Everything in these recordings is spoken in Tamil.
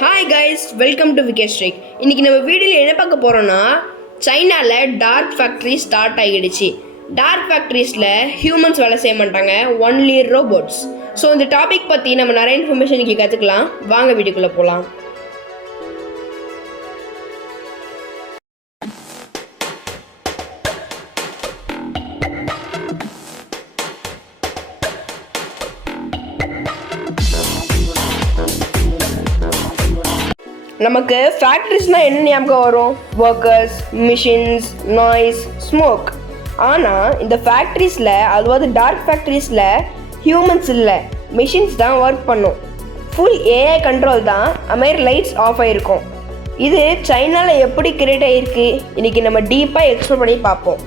Hi guys, welcome to Vikesh tech. இன்றைக்கி நம்ம வீடியோவில் என்ன பார்க்க போகிறோன்னா, சைனாவில் டார்க் ஃபேக்ட்ரி ஸ்டார்ட் ஆகிடுச்சு. டார்க் ஃபேக்ட்ரிஸில் ஹியூமன்ஸ் வேலை செய்ய மாட்டாங்க, ஒன்லி ரோபோட்ஸ். ஸோ இந்த டாபிக் பற்றி நம்ம நிறைய இன்ஃபர்மேஷன் இன்றைக்கி கற்றுக்கலாம். வாங்க வீடியோக்குள்ளே போகலாம். நமக்கு ஃபேக்ட்ரிஸ்னால் என்ன ஞாபகம் வரும்? Workers, machines, noise, smoke. ஆனால் இந்த ஃபேக்ட்ரிஸில், அதாவது டார்க் ஃபேக்ட்ரிஸில் ஹியூமன்ஸ் இல்லை, மிஷின்ஸ் தான் ஒர்க் பண்ணும். ஃபுல் ஏஐ கண்ட்ரோல் தான். அதுமாதிரி லைட்ஸ் ஆஃப் ஆகிருக்கும். இது சைனாவில் எப்படி கிரியேட் ஆகிருக்கு, இன்றைக்கி நம்ம டீப்பாக எக்ஸ்ப்ளோர் பண்ணி பார்ப்போம்.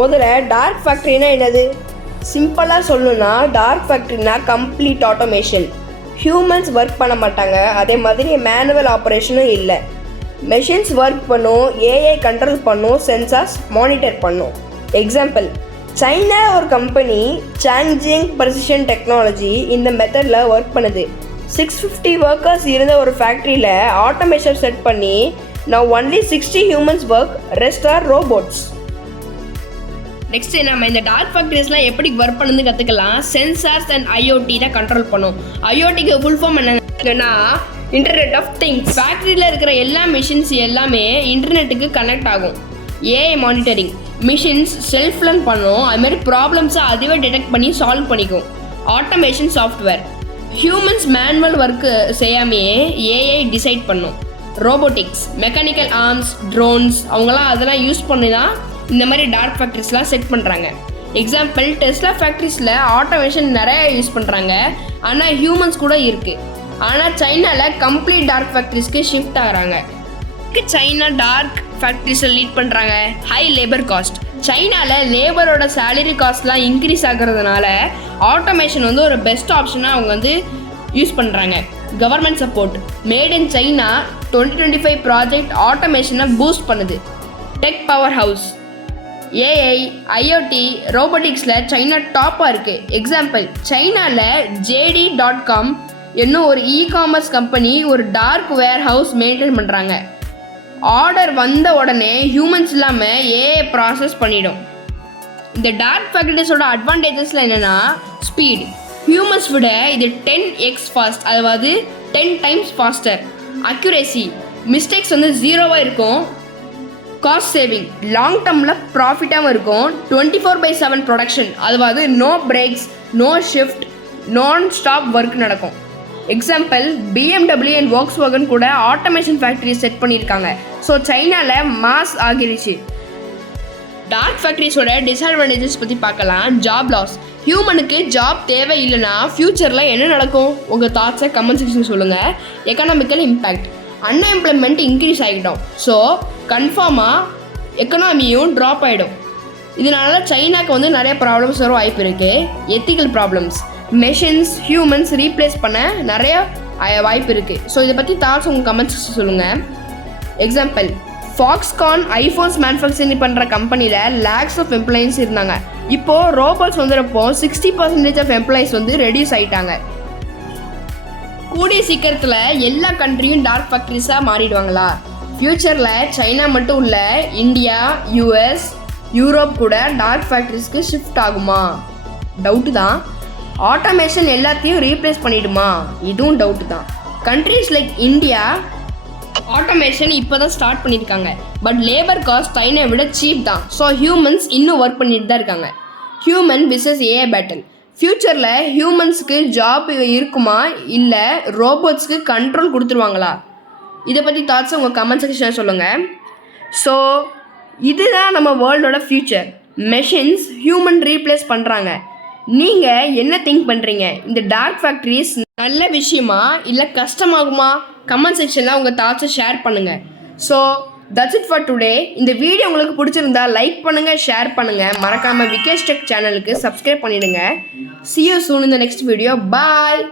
முதல்ல டார்க் ஃபேக்ட்ரினா என்னது? சிம்பிளாக சொல்லணும்னா, டார்க் ஃபேக்ட்ரினா கம்ப்ளீட் ஆட்டோமேஷன். ஹியூமன்ஸ் ஒர்க் பண்ண மாட்டாங்க, அதே மாதிரி மேனுவல் ஆப்ரேஷனும் இல்லை. மெஷின்ஸ் ஒர்க் பண்ணும், ஏஐ கண்ட்ரோல் பண்ணும், சென்சார்ஸ் மானிட்டர் பண்ணும். எக்ஸாம்பிள், சைனா ஒரு கம்பெனி சாங்ஜிங் ப்ரெசிஷன் டெக்னாலஜி இந்த மெத்தடில் ஒர்க் பண்ணுது. 650 ஒர்க்கர்ஸ் இருந்த ஒரு ஃபேக்ட்ரியில் ஆட்டோமேஷன் செட் பண்ணி now only 60 humans work, rest are robots. Next நம்ம இந்த டார்க் ஃபேக்ட்ரிஸ்லாம் எப்படி ஒர்க் பண்ணுன்னு கற்றுக்கலாம். சென்சார்ஸ் அண்ட் ஐஓடி தான் கண்ட்ரோல் பண்ணும். ஐஓடிக்கு ஃபுல் ஃபார்ம் என்னன்னா இன்டர்நெட் ஆஃப் திங்ஸ். ஃபேக்ட்ரியில் இருக்கிற எல்லா மிஷின்ஸ் எல்லாமே இன்டர்நெட்டுக்கு கனெக்ட் ஆகும். AI monitoring, machines self learn பண்ணும், அதுமாதிரி ப்ராப்ளம்ஸை அதுவே டிடெக்ட் பண்ணி சால்வ் பண்ணிக்கும். Automation software, humans manual work செய்யாமையே ஏஐ டிசைட் பண்ணும். ரோபோட்டிக்ஸ், மெக்கானிக்கல் ஆர்ம்ஸ், ட்ரோன்ஸ், அவங்களாம் அதெல்லாம் யூஸ் பண்ணி தான் இந்த மாதிரி டார்க் ஃபேக்ட்ரிஸ்லாம் செட் பண்ணுறாங்க. எக்ஸாம்பிள், டெஸ்லா ஃபேக்ட்ரிஸில் ஆட்டோமேஷன் நிறைய யூஸ் பண்ணுறாங்க, ஆனால் ஹியூமன்ஸ் கூட இருக்குது. ஆனால் சைனாவில் கம்ப்ளீட் டார்க் ஃபேக்ட்ரிஸ்க்கு ஷிஃப்ட் ஆகிறாங்க. சைனா டார்க் ஃபேக்ட்ரிஸை லீட் பண்ணுறாங்க. High labour cost. சைனாவில் லேபரோட சேலரி காஸ்ட்லாம் இன்க்ரீஸ் ஆகிறதுனால ஆட்டோமேஷன் ஒரு பெஸ்ட் ஆப்ஷனாக அவங்க யூஸ் பண்ணுறாங்க. Government support. Made in China 2025 project ஆட்டோமேஷனை பூஸ்ட் பண்ணுது. Tech powerhouse. AI, IoT, ரோபோட்டிக்ஸில் சைனா டாப்பாக இருக்குது. எக்ஸாம்பிள், சைனாவில் JD.com என்னும் ஒரு இ-காமர்ஸ் கம்பெனி ஒரு டார்க் வேர் ஹவுஸ் மெயின்டைன் பண்ணுறாங்க. ஆர்டர் வந்த உடனே ஹியூமன்ஸ் இல்லாமல் ஏஐ ப்ராசஸ் பண்ணிடும். இந்த டார்க் ஃபேக்ட்ரிஸோட அட்வான்டேஜஸில் என்னென்னா, ஸ்பீட். ஹியூமன்ஸ் விட இது 10x ஃபாஸ்ட், அதாவது 10 டைம்ஸ் ஃபாஸ்டர். அக்யூரேசி, மிஸ்டேக்ஸ் 0வாக இருக்கும். காஸ்ட் சேவிங், லாங் டேர்மில் ப்ராஃபிட்டாகவும் இருக்கும். 24/7 ப்ரொடக்ஷன், அதாவது நோ பிரேக்ஸ், நோ ஷிஃப்ட், நான் ஸ்டாப் ஒர்க் நடக்கும். எக்ஸாம்பிள், BMW அண்ட் Volkswagen கூட ஆட்டோமேஷன் ஃபேக்ட்ரி செட் பண்ணியிருக்காங்க. ஸோ சைனாவில் மாஸ் ஆகிருச்சு. டார்க் ஃபேக்ட்ரிஸோட டிஸ்அட்வான்டேஜஸ் பற்றி பார்க்கலாம். Job loss. ஹியூமனுக்கு ஜாப் தேவை இல்லைன்னா ஃப்யூச்சரில் என்ன நடக்கும்? உங்கள் தாட்ஸை கமெண்ட் செக்ஷன் சொல்லுங்கள். எக்கனாமிக்கல் இம்பேக்ட், அன்எம்ப்ளாய்மெண்ட் இன்க்ரீஸ் ஆகிடும். ஸோ கன்ஃபார்மாக எக்கனாமியும் ட்ராப் ஆகிடும். இதனால சைனாக்கு நிறைய ப்ராப்ளம்ஸ் வர வாய்ப்பு இருக்குது. Ethical problems, machines humans replace பண்ண நிறைய வாய்ப்பு இருக்குது. ஸோ இதை பற்றி தாட்ஸ் உங்கள் கமெண்ட்ஸ் சொல்லுங்கள். எக்ஸாம்பிள், ஃபாக்ஸ்கான் ஐஃபோன்ஸ் மேனுஃபேக்சரிங் பண்ணுற கம்பெனியில் லேக்ஸ் ஆஃப் எம்ப்ளாயிஸ் இருந்தாங்க. இப்போது ரோபோட்ஸ் வந்துறப்போ 60% ஆஃப் எம்ப்ளாயிஸ் ரெடியூஸ் ஆகிட்டாங்க. கூடிய சீக்கிரத்தில் எல்லா கண்ட்ரியும் டார்க் ஃபேக்ட்ரிஸாக மாறிடுவாங்களா? ஃப்யூச்சரில் சைனா மட்டும் இல்லை, இந்தியா, US, யூரோப் கூட டார்க் ஃபேக்ட்ரிஸ்க்கு ஷிஃப்ட் ஆகுமா? டவுட்டு தான். ஆட்டோமேஷன் எல்லாத்தையும் ரீப்ளேஸ் பண்ணிடுமா? இதுவும் டவுட்டு தான். கண்ட்ரிஸ் லைக் இந்தியா ஆட்டோமேஷன் இப்போ தான் ஸ்டார்ட் பண்ணியிருக்காங்க. பட் லேபர் காஸ்ட் சைனா விட சீப் தான். ஸோ ஹியூமன்ஸ் இன்னும் ஒர்க் பண்ணிட்டு தான் இருக்காங்க. Human versus AI battle. ஃப்யூச்சரில் ஹியூமன்ஸுக்கு ஜாப் இருக்குமா, இல்லை ரோபோட்ஸ்க்கு கண்ட்ரோல் கொடுத்துருவாங்களா? இதை பற்றி தாட்ஸ் உங்கள் கமெண்ட் செக்ஷனில் சொல்லுங்கள். ஸோ இதுதான் நம்ம வேர்ல்டோட ஃப்யூச்சர். மெஷின்ஸ் ஹியூமன் ரீப்ளேஸ் பண்ணுறாங்க. நீங்கள் என்ன திங்க் பண்ணுறீங்க? இந்த டார்க் ஃபேக்ட்ரிஸ் நல்ல விஷயமா இல்லை கஷ்டமாகுமா? கமெண்ட் செக்ஷனில் உங்கள் தாட்ஸை ஷேர் பண்ணுங்கள். So that's it for today. இந்த வீடியோ உங்களுக்கு பிடிச்சிருந்தா லைக் பண்ணுங்கள், ஷேர் பண்ணுங்கள். மறக்காமல் விகேஷ் டெக் சேனலுக்கு சப்ஸ்கிரைப் பண்ணிவிடுங்க. See you soon in the next video. Bye.